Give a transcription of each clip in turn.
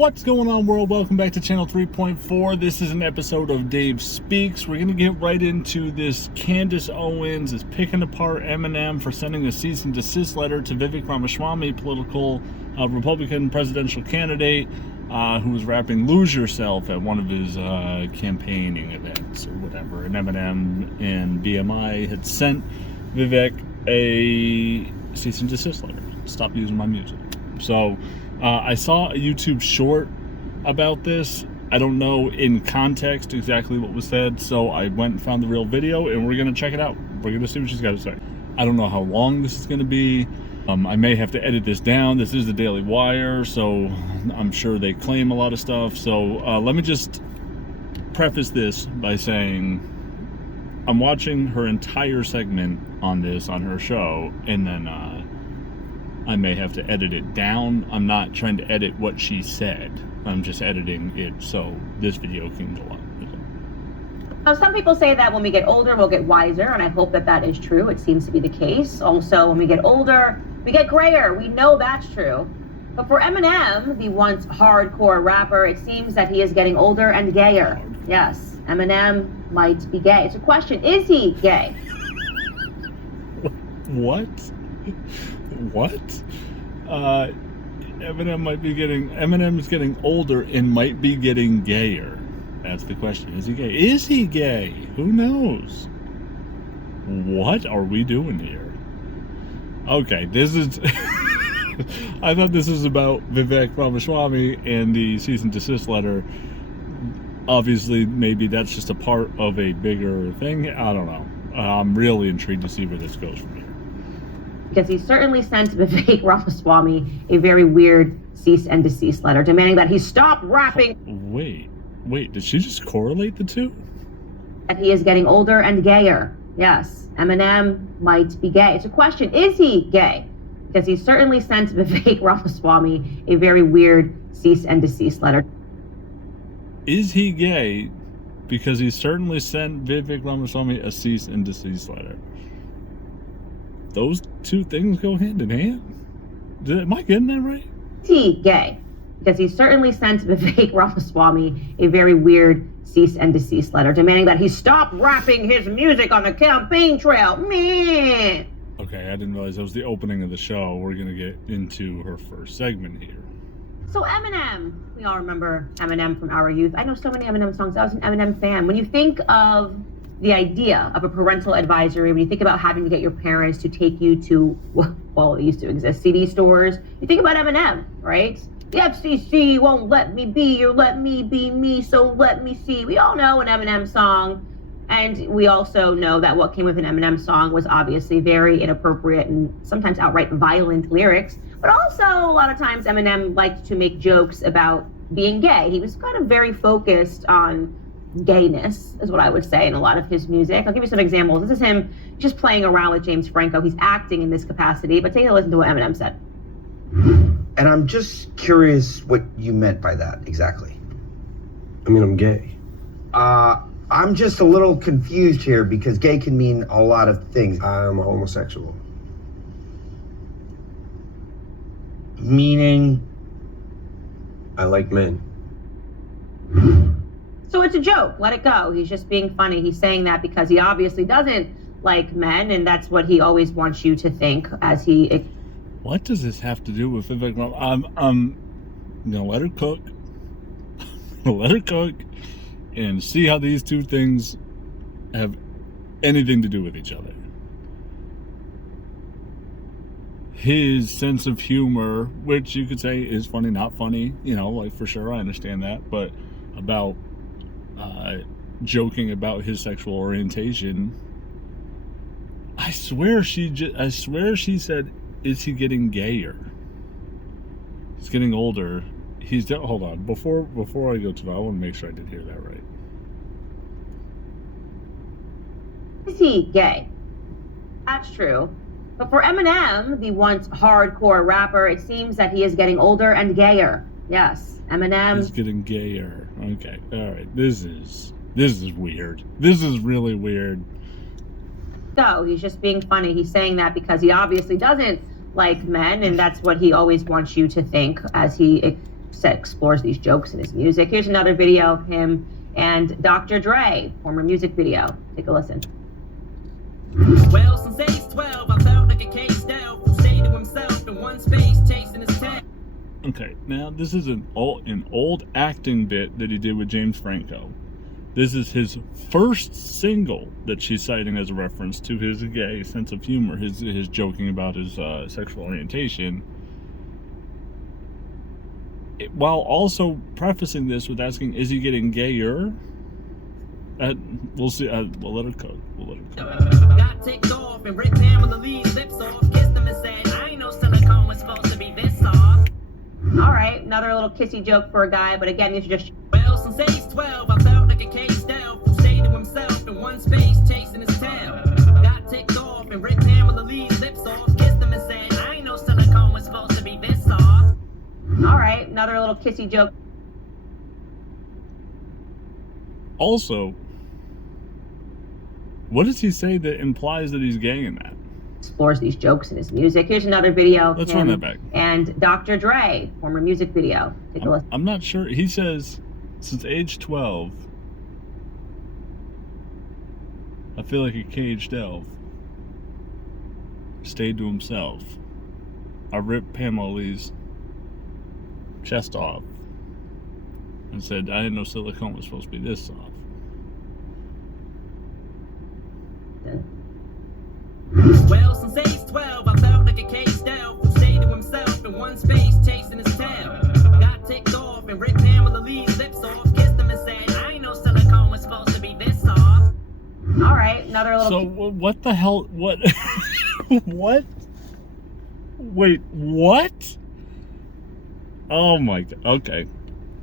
What's going on, world? Welcome back to Channel 3.4. This is an episode of Dave Speaks. We're going to get right into this. Candace Owens is picking apart Eminem for sending a cease and desist letter to Vivek Ramaswamy, political Republican presidential candidate, who was rapping Lose Yourself at one of his campaigning events or whatever. And Eminem and BMI had sent Vivek a cease and desist letter. Stop using my music. So I saw a YouTube short about this. I don't know in context exactly what was said, so I went and found the real video, and we're going to check it out. We're going to see what she's got to say. I don't know how long this is going to be. I may have to edit this down. This is the Daily Wire, so I'm sure they claim a lot of stuff. So let me just preface this by saying I'm watching her entire segment on this on her show, and then I may have to edit it down. I'm not trying to edit what she said. I'm just editing it so this video can go up. Some people say that when we get older, we'll get wiser, and I hope that that is true. It seems to be the case. Also, when we get older, we get grayer. We know that's true. But for Eminem, the once hardcore rapper, it seems that he is getting older and gayer. Yes, Eminem might be gay. It's a question, is he gay? What? What? Eminem is getting older and might be getting gayer. That's the question. Is he gay? Is he gay? Who knows? What are we doing here? Okay, this is I thought this was about Vivek Ramaswamy and the cease and desist letter. Obviously, maybe that's just a part of a bigger thing. I don't know. I'm really intrigued to see where this goes from here. Because he certainly sent Vivek Ramaswamy a very weird cease and desist letter demanding that he stop rapping. Wait, did she just correlate the two? That he is getting older and gayer. Yes, Eminem might be gay. It's a question, is he gay? Because he certainly sent Vivek Ramaswamy a very weird cease and desist letter. Is he gay? Because he certainly sent Vivek Ramaswamy a cease and desist letter. Those two things go hand in hand? Am I getting that right? Is he gay? Because he certainly sent Vivek Ramaswamy a very weird cease and desist letter demanding that he stop rapping his music on the campaign trail. Meh. Okay, I didn't realize that was the opening of the show. We're going to get into her first segment here. So Eminem, we all remember Eminem from our youth. I know so many Eminem songs. I was an Eminem fan. When you think of the idea of a parental advisory, when you think about having to get your parents to take you to, well, it used to exist, CD stores, you think about Eminem, right? The FCC won't let me be, or let me be me, so let me see. We all know an Eminem song, and we also know that what came with an Eminem song was obviously very inappropriate and sometimes outright violent lyrics, but also a lot of times Eminem liked to make jokes about being gay. He was kind of very focused on gayness, is what I would say, in a lot of his music. I'll give you some examples. This is him just playing around with James Franco. He's acting in this capacity, but take a listen to what Eminem said. And I'm just curious what you meant by that exactly. I mean, I'm gay. I'm just a little confused here because gay can mean a lot of things. I'm a homosexual. Meaning? I like men. So it's a joke. Let it go. He's just being funny. He's saying that because he obviously doesn't like men, and that's what he always wants you to think as he... What does this have to do with Vivek? I'm gonna let her cook. Let her cook and see how these two things have anything to do with each other. His sense of humor, which you could say is funny, not funny, like for sure, I understand that, but about joking about his sexual orientation, I swear she said, is he getting gayer? He's getting older. Hold on. Before I go to that, I want to make sure I did hear that right. Is he gay? That's true. But for Eminem, the once hardcore rapper, it seems that he is getting older and gayer. Yes, Eminem. He's getting gayer. Okay. All right. This is weird. This is really weird. So he's just being funny. He's saying that because he obviously doesn't like men, and that's what he always wants you to think as he explores these jokes in his music. Here's another video of him and Dr. Dre, former music video. Take a listen. Well, since age 12, I felt like a caged elf who stayed to himself in one space, chasing his tail. Okay, now this is an old acting bit that he did with James Franco. This is his first single that she's citing as a reference to his gay sense of humor, his joking about his sexual orientation, while also prefacing this with asking, is he getting gayer? We'll see. We'll let her cook. Got ticked off and ripped Pamela Lee's lips off, kissed him and said, I ain't know silicone was supposed to be this soft. All right, another little kissy joke for a guy, but again, these are just... Well, since age 12, I felt like a caged elf who stayed to himself in one space, chasing his tail. Got ticked off and ripped Pamela Lee's lips off, kissed him and said, I ain't know silicone was supposed to be this soft. All right, another little kissy joke. Also, what does he say that implies that he's gay in that? Explores these jokes in his music. Here's another video of Let's him run that back. and Dr. Dre, former music video. Take a listen. I'm not sure. He says, since age 12, I feel like a caged elf. Stayed to himself. I ripped Pamela Lee's chest off and said, I didn't know silicone was supposed to be this soft. Well, since age 12, I felt like a caged elf who stayed to himself in one space, chasing his tail. Got ticked off and ripped Pamela Lee's lips off, kissed him and said, I ain't know silicone was supposed to be this soft. All right, another little... So what the hell? What? What? Wait, what? Oh my god. Okay,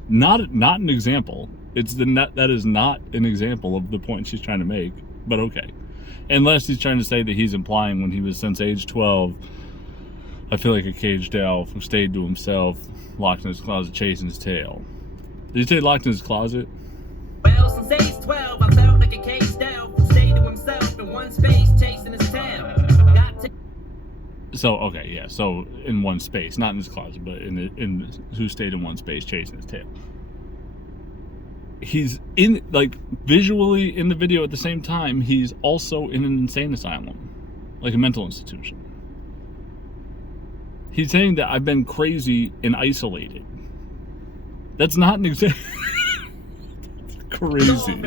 not an example. That is not an example of the point she's trying to make. But okay, unless he's trying to say that he's implying when he was since age 12, I feel like a caged elf who stayed to himself, locked in his closet, chasing his tail. Did he say locked in his closet? Well, since age 12, I felt like a caged elf who stayed to himself in one space, chasing his tail. So okay, yeah. So in one space, not in his closet, but in who stayed in one space, chasing his tail. He's in, like, visually in the video at the same time, he's also in an insane asylum, like a mental institution. He's saying that I've been crazy and isolated. That's not an example. Crazy.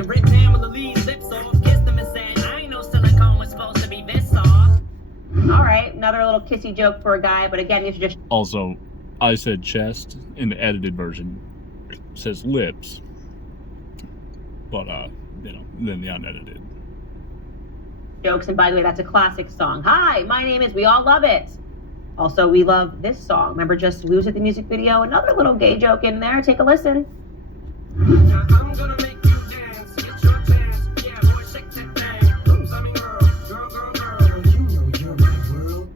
All right, another little kissy joke for a guy, but again, these are just... Also, I said chest in the edited version. It says lips. But, then the unedited. jokes, and by the way, that's a classic song. Hi, my name is... We all love it. Also, we love this song. Remember Just Lose It, the music video? Another little gay joke in there. Take a listen. Now I'm gonna make you dance, get your chance. Yeah, boy, shake that thing. Oops, I mean, girl, you know you're my world.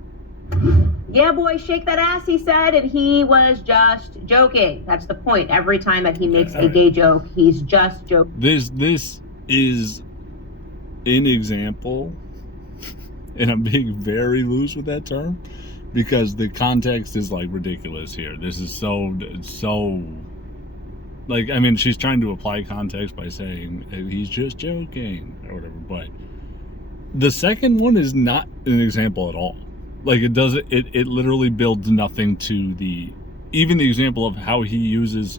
Yeah, boy, shake that ass, he said, and he was just joking. That's the point. Every time that he makes a gay joke, he's just joking. This is an example, and I'm being very loose with that term, because the context is, like, ridiculous here. This is so, like, I mean, she's trying to apply context by saying he's just joking or whatever, but the second one is not an example at all. Like, it literally builds nothing to even the example of how he uses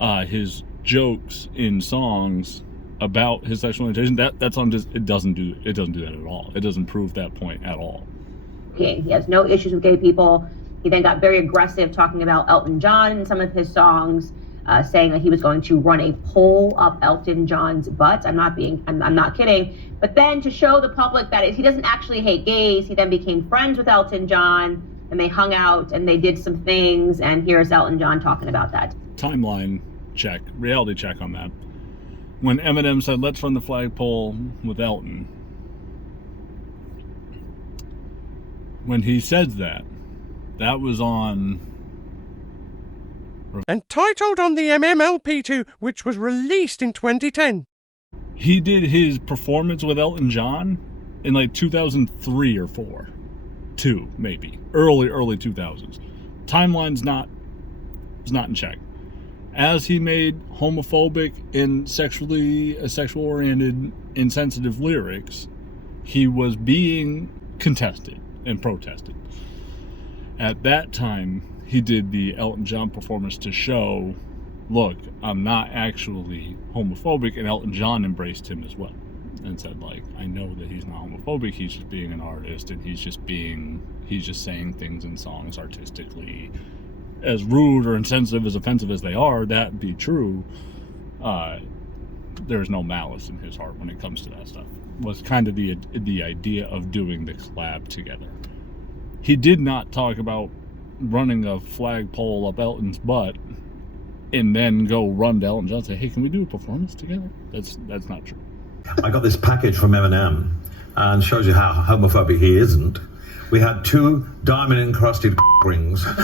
his jokes in songs about his sexual orientation. That's on just, it doesn't do that at all. It doesn't prove that point at all. He has no issues with gay people. He then got very aggressive talking about Elton John in some of his songs, saying that he was going to run a pole up Elton John's butt. I'm not kidding. But then to show the public that he doesn't actually hate gays, he then became friends with Elton John, and they hung out and they did some things, and here's Elton John talking about that. Timeline check, reality check on that. When Eminem said, let's run the flagpole with Elton, when he said that was on... and titled on the MMLP2, which was released in 2010. He did his performance with Elton John in like 2003 or 4. 2, maybe. Early 2000s. Timeline's not was not in check. As he made homophobic and sexual-oriented, insensitive lyrics, he was being contested and protested. At that time, he did the Elton John performance to show, look, I'm not actually homophobic, and Elton John embraced him as well and said, like, I know that he's not homophobic, he's just being an artist, and he's just saying things in songs artistically, as rude or insensitive, as offensive as they are, that be true, there's no malice in his heart when it comes to that stuff. Was kind of the idea of doing the collab together. He did not talk about running a flagpole up Elton's butt and then go run to Elton John and say, hey, can we do a performance together? That's not true. I got this package from Eminem and shows you how homophobic he isn't. We had 2 diamond encrusted rings and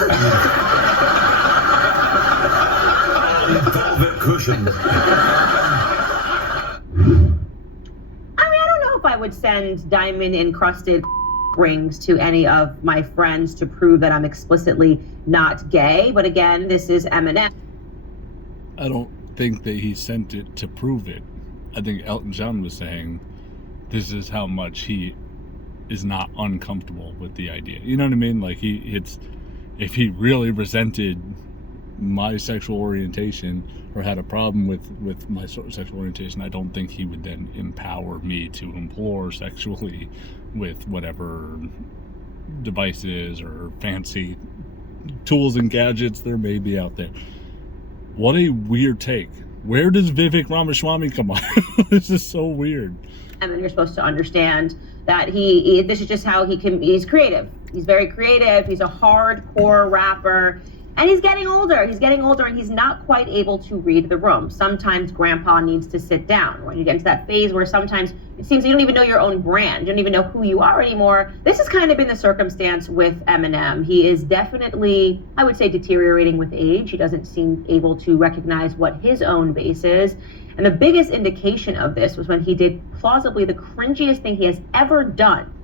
velvet cushions. I would send diamond encrusted rings to any of my friends to prove that I'm explicitly not gay. But again, this is Eminem. I don't think that he sent it to prove it. I think Elton John was saying this is how much he is not uncomfortable with the idea. You know what I mean? Like if he really resented my sexual orientation or had a problem with my sexual orientation, I don't think he would then empower me to implore sexually with whatever devices or fancy tools and gadgets there may be out there. What a weird take. Where does Vivek Ramaswamy come on? This is so weird. And you're supposed to understand that this is just how he's creative. He's very creative. He's a hardcore rapper. And he's getting older. He's getting older, and he's not quite able to read the room. Sometimes grandpa needs to sit down. When you get into that phase where sometimes it seems you don't even know your own brand. You don't even know who you are anymore. This has kind of been the circumstance with Eminem. He is definitely, I would say, deteriorating with age. He doesn't seem able to recognize what his own base is. And the biggest indication of this was when he did plausibly the cringiest thing he has ever done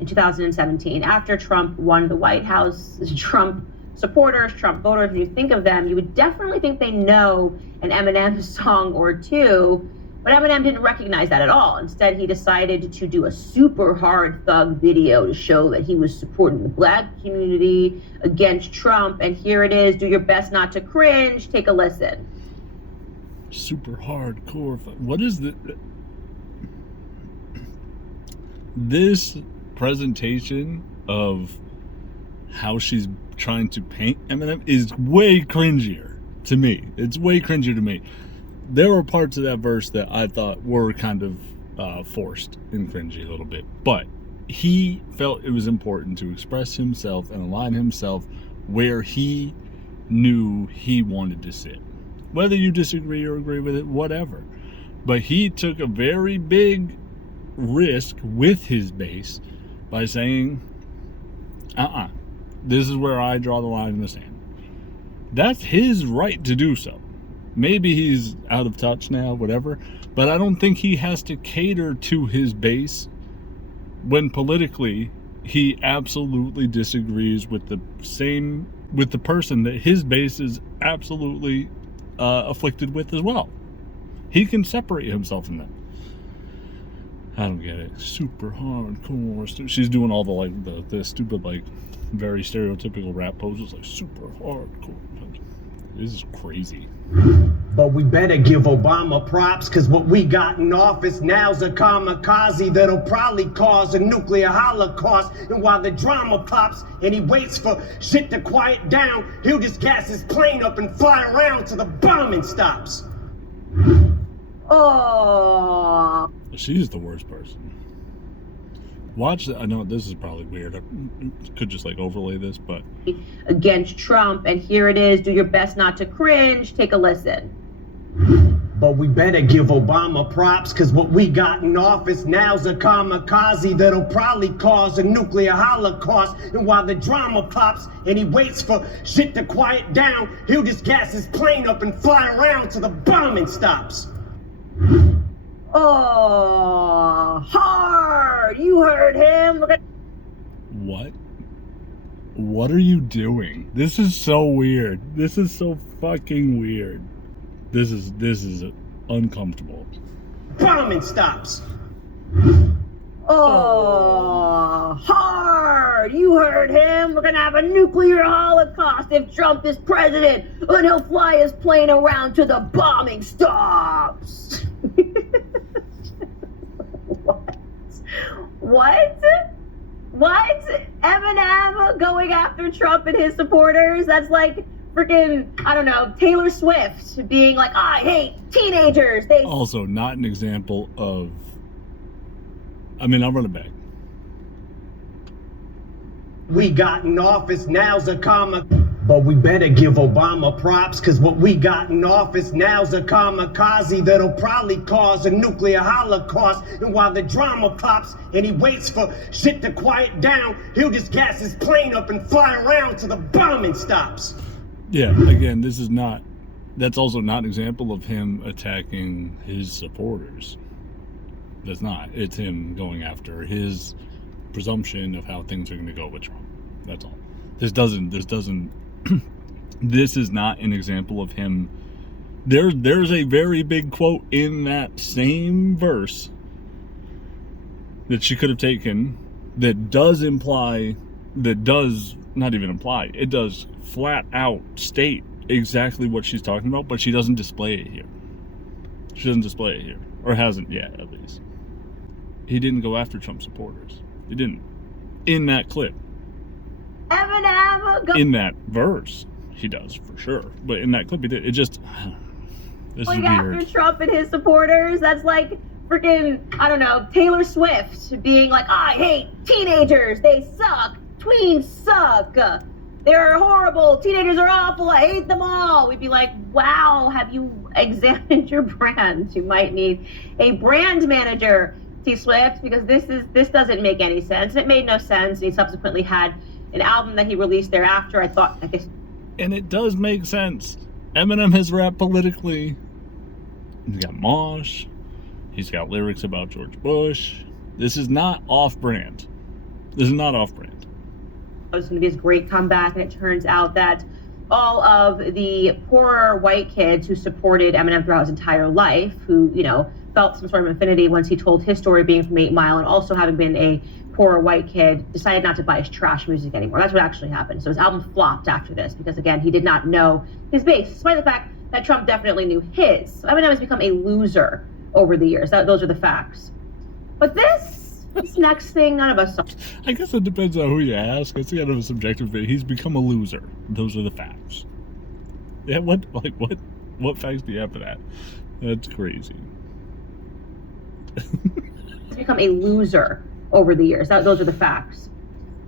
in 2017. After Trump won the White House, Trump supporters, Trump voters, when you think of them, you would definitely think they know an Eminem song or two, but Eminem didn't recognize that at all. Instead, he decided to do a super hard thug video to show that he was supporting the black community against Trump, and here it is, do your best not to cringe, take a listen. Super hardcore. What is this presentation of how she's trying to paint Eminem is way cringier to me. It's way cringier to me. There were parts of that verse that I thought were kind of forced and cringy a little bit, but he felt it was important to express himself and align himself where he knew he wanted to sit. Whether you disagree or agree with it, whatever. But he took a very big risk with his base by saying, this is where I draw the line in the sand. That's his right to do so. Maybe he's out of touch now, whatever, but I don't think he has to cater to his base when politically he absolutely disagrees with the person that his base is absolutely afflicted with as well. He can separate himself from that. I don't get it. Super hardcore. She's doing all the stupid, like, very stereotypical rap poses, like super hardcore. This is crazy. But we better give Obama props, cause what we got in office now's a kamikaze that'll probably cause a nuclear holocaust. And while the drama pops and he waits for shit to quiet down, he'll just gas his plane up and fly around till the bombing stops. Oh. She's the worst person. Watch that. I know this is probably weird. I could just like overlay this, but against Trump, and here it is, do your best not to cringe, take a listen. But we better give Obama props, cause what we got in office now's a kamikaze that'll probably cause a nuclear holocaust. And while the drama pops and he waits for shit to quiet down, he'll just gas his plane up and fly around till the bombing stops. Oh, hard! You heard him. Look at what? What are you doing? This is so weird. This is so fucking weird. This is uncomfortable. Bombing stops. Oh, hard! You heard him. We're gonna have a nuclear holocaust if Trump is president, and he'll fly his plane around till the bombing stops. What? What? Eminem going after Trump and his supporters? That's like freaking, I don't know, Taylor Swift being like, I hate teenagers. They Also, not an example of... I mean, I'll run it back. We got in office, now's a but we better give Obama props, cause what we got in office now's a kamikaze that'll probably cause a nuclear holocaust. And while the drama pops and he waits for shit to quiet down, he'll just gas his plane up and fly around till the bombing stops. Yeah, again, this is not... That's also not an example of him attacking his supporters. That's not. It's him going after his presumption of how things are going to go with Trump. That's all. This is not an example of him. There's a very big quote in that same verse that she could have taken that does imply, that does not even imply, it does flat out state exactly what she's talking about, but she doesn't display it here. She doesn't display it here, or hasn't yet, at least. He didn't go after Trump supporters. He didn't. In that clip. Eminem In that verse, he does, for sure. But in that clip, he did. It just... This is going weird. after Trump and his supporters. That's like freaking, I don't know, Taylor Swift being like, I hate teenagers. They suck. Tweens suck. They're horrible. Teenagers are awful. I hate them all. We'd be like, wow, have you examined your brand? You might need a brand manager, T Swift, because this doesn't make any sense. It made no sense. He subsequently had an album that he released thereafter. I guess. And it does make sense. Eminem has rapped politically. He's got Mosh. He's got lyrics about George Bush. This is not off-brand. This is not off-brand. It was going to be this great comeback, and it turns out that all of the poorer white kids who supported Eminem throughout his entire life, who, you know, felt some sort of affinity once he told his story being from 8 Mile and also having been a poorer white kid, decided not to buy his trash music anymore. That's what actually happened. So his album flopped after this because, again, he did not know his base, despite the fact that Trump definitely knew his. So Eminem has become a loser over the years. Those are the facts. But this next thing, none of us saw. I guess it depends on who you ask. It's kind of a subjective thing. He's become a loser. Those are the facts. Yeah, what facts do you have for that? That's crazy. He's become a loser over the years. Those are the facts.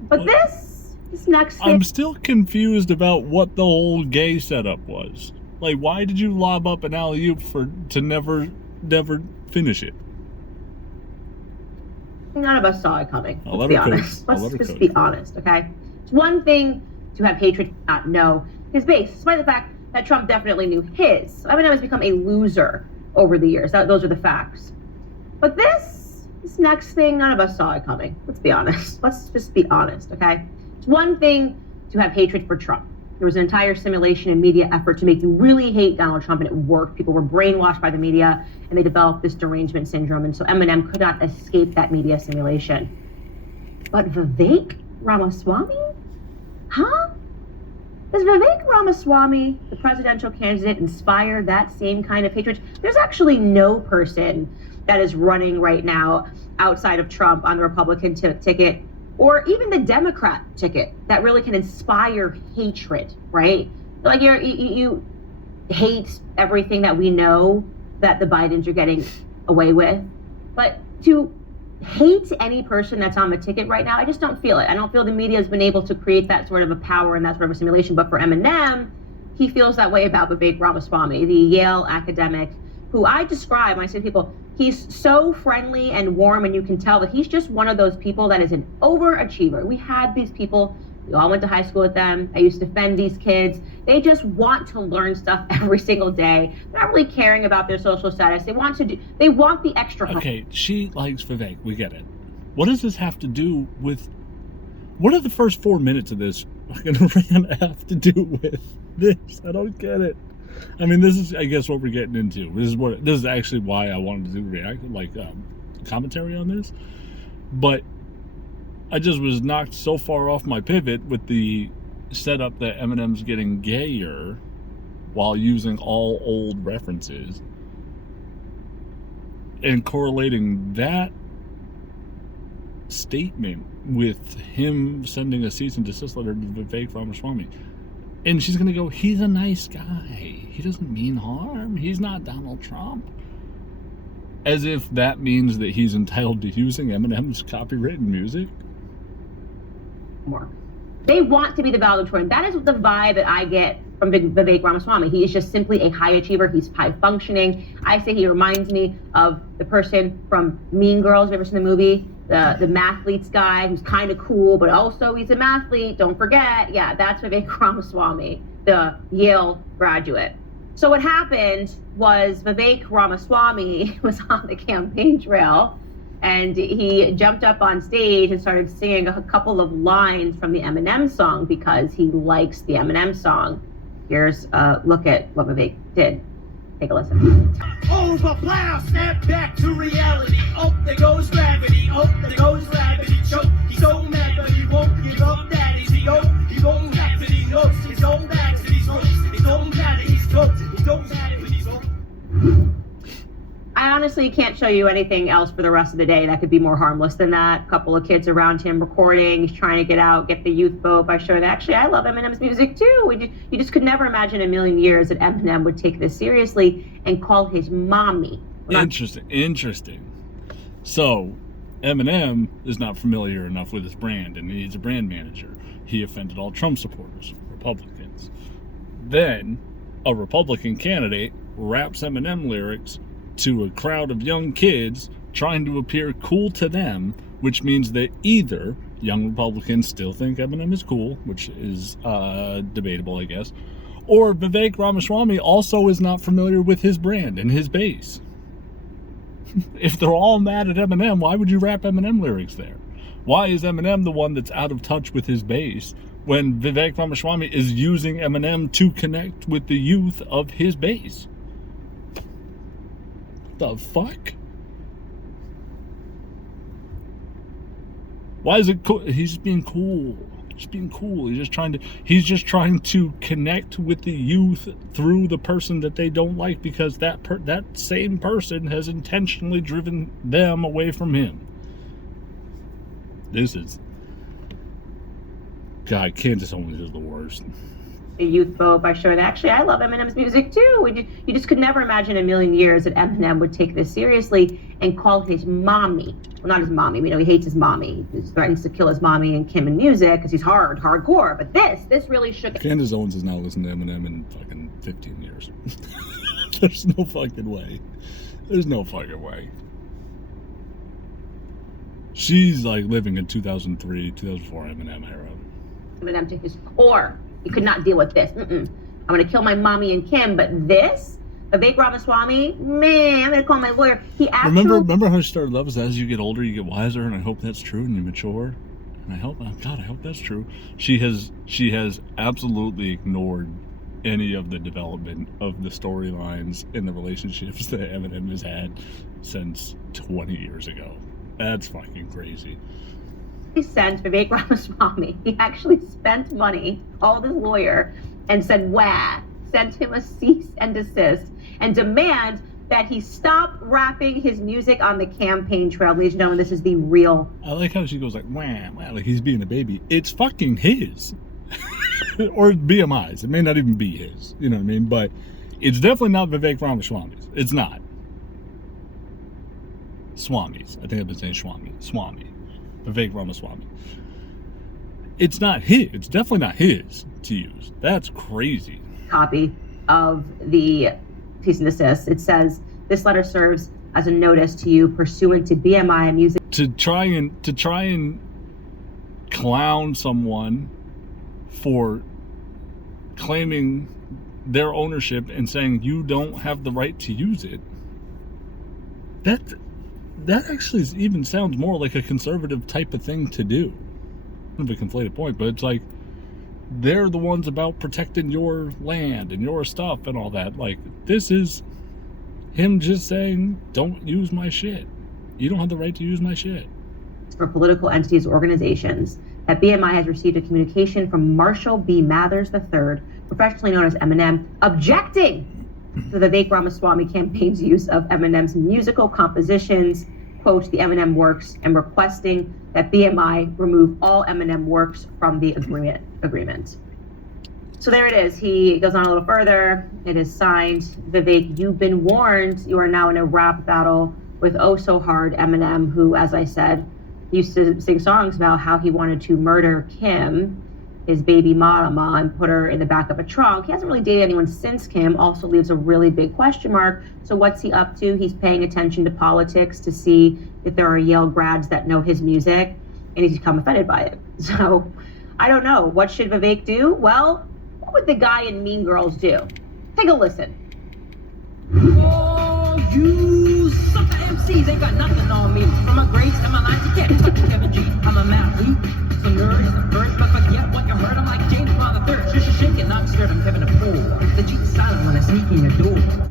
But this next thing. I'm still confused about what the whole gay setup was. Like, why did you lob up an alley-oop to never finish it? None of us saw it coming. I'll Let's let be her cook. honest. I'll Let's let her just cook. be honest, okay? It's one thing to have hatred, not know his base, despite the fact that Trump definitely knew his. Eminem has become a loser over the years. Those are the facts. But this next thing, none of us saw it coming. Let's be honest. Let's just be honest, okay? It's one thing to have hatred for Trump. There was an entire simulation and media effort to make you really hate Donald Trump, and it worked. People were brainwashed by the media, and they developed this derangement syndrome, and so Eminem could not escape that media simulation. But Vivek Ramaswamy? Huh? Does Vivek Ramaswamy, the presidential candidate, inspire that same kind of hatred? There's actually no person that is running right now outside of Trump on the Republican ticket, or even the Democrat ticket, that really can inspire hatred, right? Like you hate everything that we know that the Bidens are getting away with, but to hate any person that's on the ticket right now, I just don't feel it. I don't feel the media has been able to create that sort of a power and that sort of a simulation. But for Eminem, he feels that way about Vivek Ramaswamy, the Yale academic, who I describe, when I say to people, he's so friendly and warm, and you can tell that he's just one of those people that is an overachiever. We had these people, we all went to high school with them. I used to defend these kids. They just want to learn stuff every single day. They're not really caring about their social status. They want the extra. Okay, she likes Vivek. We get it. What does this have to do with... What are the first 4 minutes of this fucking rant have to do with this? I don't get it. I mean, this is, I guess, what we're getting into. This is actually why I wanted to do commentary on this. But I just was knocked so far off my pivot with the setup that Eminem's getting gayer while using all old references and correlating that statement with him sending a cease and desist letter to Vivek Ramaswamy. And she's going to go, he's a nice guy. He doesn't mean harm. He's not Donald Trump. As if that means that he's entitled to using Eminem's copywritten music. More. They want to be the valedictorian. That is the vibe that I get from Vivek Ramaswamy. He is just simply a high achiever. He's high functioning. I say he reminds me of the person from Mean Girls. Have you ever seen the movie? The mathletes guy who's kind of cool, but also he's a mathlete. Don't forget. Yeah, that's Vivek Ramaswamy, the Yale graduate. So what happened was Vivek Ramaswamy was on the campaign trail, and he jumped up on stage and started singing a couple of lines from the Eminem song because he likes the Eminem song. Here's a look at what Vivek did. Take a listen. Overplow, snap back to reality. Oh, there goes gravity. Oh, there goes gravity. Choke. He's so mad, but he won't give up that easy. Oh, he won't have it. He knows his own bags and he's hopes. His own matter. He's close. He don't matter when he's home. I honestly can't show you anything else for the rest of the day that could be more harmless than that. A couple of kids around him recording. He's trying to get out, get the youth vote by showing, actually, I love Eminem's music too. You just could never imagine in a million years that Eminem would take this seriously and call his mommy. Interesting. So, Eminem is not familiar enough with his brand, and he needs a brand manager. He offended all Trump supporters, Republicans. Then, a Republican candidate raps Eminem lyrics to a crowd of young kids trying to appear cool to them, which means that either young Republicans still think Eminem is cool, which is debatable, I guess, or Vivek Ramaswamy also is not familiar with his brand and his base. If they're all mad at Eminem, why would you rap Eminem lyrics there? Why is Eminem the one that's out of touch with his base when Vivek Ramaswamy is using Eminem to connect with the youth of his base? The fuck? Why is it cool? He's just being cool. Just being cool. He's just trying to connect with the youth through the person that they don't like because that same person has intentionally driven them away from him. This is, God, Candace Owens is the worst. The youth vote by showing, actually, I love Eminem's music too. You just could never imagine in a million years that Eminem would take this seriously and call his mommy. Well, not his mommy. We know he hates his mommy. He threatens to kill his mommy and Kim in music because he's hardcore. But this really shook. Candace Owens has now listened to Eminem in fucking 15 years. There's no fucking way. There's no fucking way. She's like living in 2003, 2004 Eminem era. Eminem to his core. He could not deal with this. I'm going to kill my mommy and Kim, but this, Vivek Ramaswamy, man, I'm going to call my lawyer. He actually... Remember how she started love is as you get older, you get wiser, and I hope that's true, and you mature. And I hope that's true. She has absolutely ignored any of the development of the storylines in the relationships that Eminem has had since 20 years ago. That's fucking crazy. He sent Vivek Ramaswamy. He actually spent money, called his lawyer, and said, sent him a cease and desist and demand that he stop rapping his music on the campaign trail. Ladies and gentlemen, this is the real. I like how she goes like, like he's being a baby. It's fucking his. Or BMI's. It may not even be his. You know what I mean? But it's definitely not Vivek Ramaswamy's. It's not. Swami's. I think I've been saying Swami. Vivek Ramaswamy. It's not his. It's definitely not his to use. That's crazy. Copy of the cease and desist. It says, this letter serves as a notice to you pursuant to BMI music. To try and clown someone for claiming their ownership and saying you don't have the right to use it. That actually even sounds more like a conservative type of thing to do. Kind of a conflated point, but it's like they're the ones about protecting your land and your stuff and all that. Like, this is him just saying, don't use my shit. You don't have the right to use my shit. For political entities or organizations, that BMI has received a communication from Marshall B. Mathers III, professionally known as Eminem, objecting to the Vivek Ramaswamy campaign's use of Eminem's musical compositions, quote, the Eminem works, and requesting that BMI remove all Eminem works from the agreement. So there it is. He goes on a little further. It is signed, Vivek, you've been warned. You are now in a rap battle with Oh So Hard Eminem, who, as I said, used to sing songs about how he wanted to murder Kim, his baby mama, and put her in the back of a trunk. He hasn't really dated anyone since Kim, also leaves a really big question mark. So what's he up to? He's paying attention to politics to see if there are Yale grads that know his music, and he's become offended by it. So I don't know. What should Vivek do? Well, what would the guy in Mean Girls do? Take a listen. Oh, you sucker MCs ain't got nothing on me. From my grades and my lines, you can't touch Kevin G. I'm a mathlete, some nerd is a bird, but forget what you heard. I'm like James Bond III. Shush, shake it, not scared. I'm Kevin the Fool. The G is silent when I sneak in your door.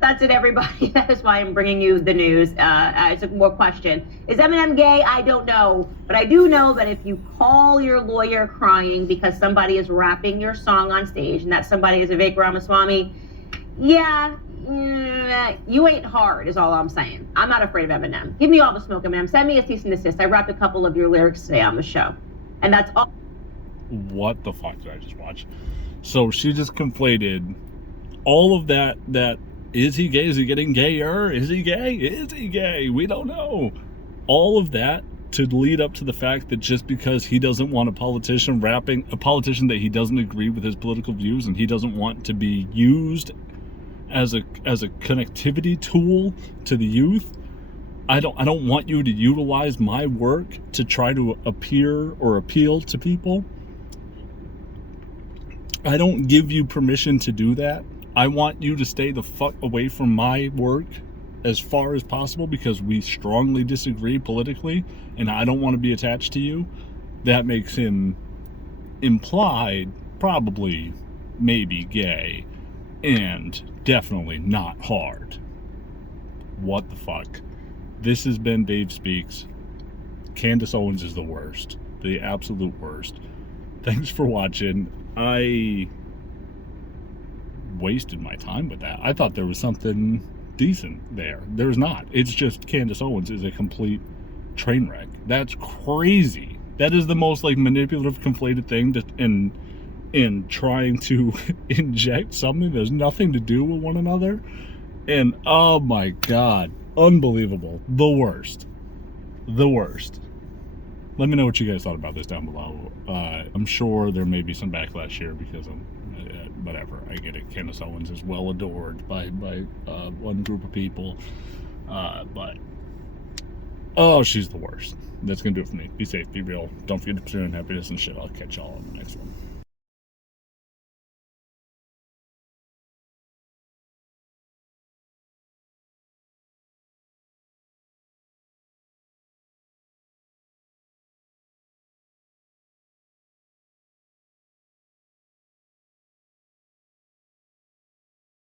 That's it, everybody. That is why I'm bringing you the news. It's a more question. Is Eminem gay? I don't know. But I do know that if you call your lawyer crying because somebody is rapping your song on stage and that somebody is Vivek Ramaswamy, yeah, you ain't hard is all I'm saying. I'm not afraid of Eminem. Give me all the smoke, Eminem. Send me a cease and desist. I rapped a couple of your lyrics today on the show. And that's all. What the fuck did I just watch? So she just conflated all of that is he gay? Is he getting gayer? Is he gay? Is he gay? We don't know. All of that to lead up to the fact that just because he doesn't want a politician rapping, a politician that he doesn't agree with his political views, and he doesn't want to be used as a connectivity tool to the youth, I don't want you to utilize my work to try to appear or appeal to people. I don't give you permission to do that. I want you to stay the fuck away from my work as far as possible because we strongly disagree politically and I don't want to be attached to you. That makes him implied, probably, maybe gay, and definitely not hard. What the fuck? This has been Dave Speaks. Candace Owens is the worst. The absolute worst. Thanks for watching. I wasted my time with that. I thought there was something decent there. There's not. It's just Candace Owens is a complete train wreck. That's crazy. That is the most like manipulative, conflated thing to, in trying to inject something that has nothing to do with one another. And oh my god, unbelievable. The worst. The worst. Let me know what you guys thought about this down below. I'm sure there may be some backlash here because I'm whatever, I get it. Candace Owens is well adored by one group of people, but oh, she's the worst. That's gonna do it for me. Be safe, be real. Don't forget to pursue happiness and shit. I'll catch y'all on the next one.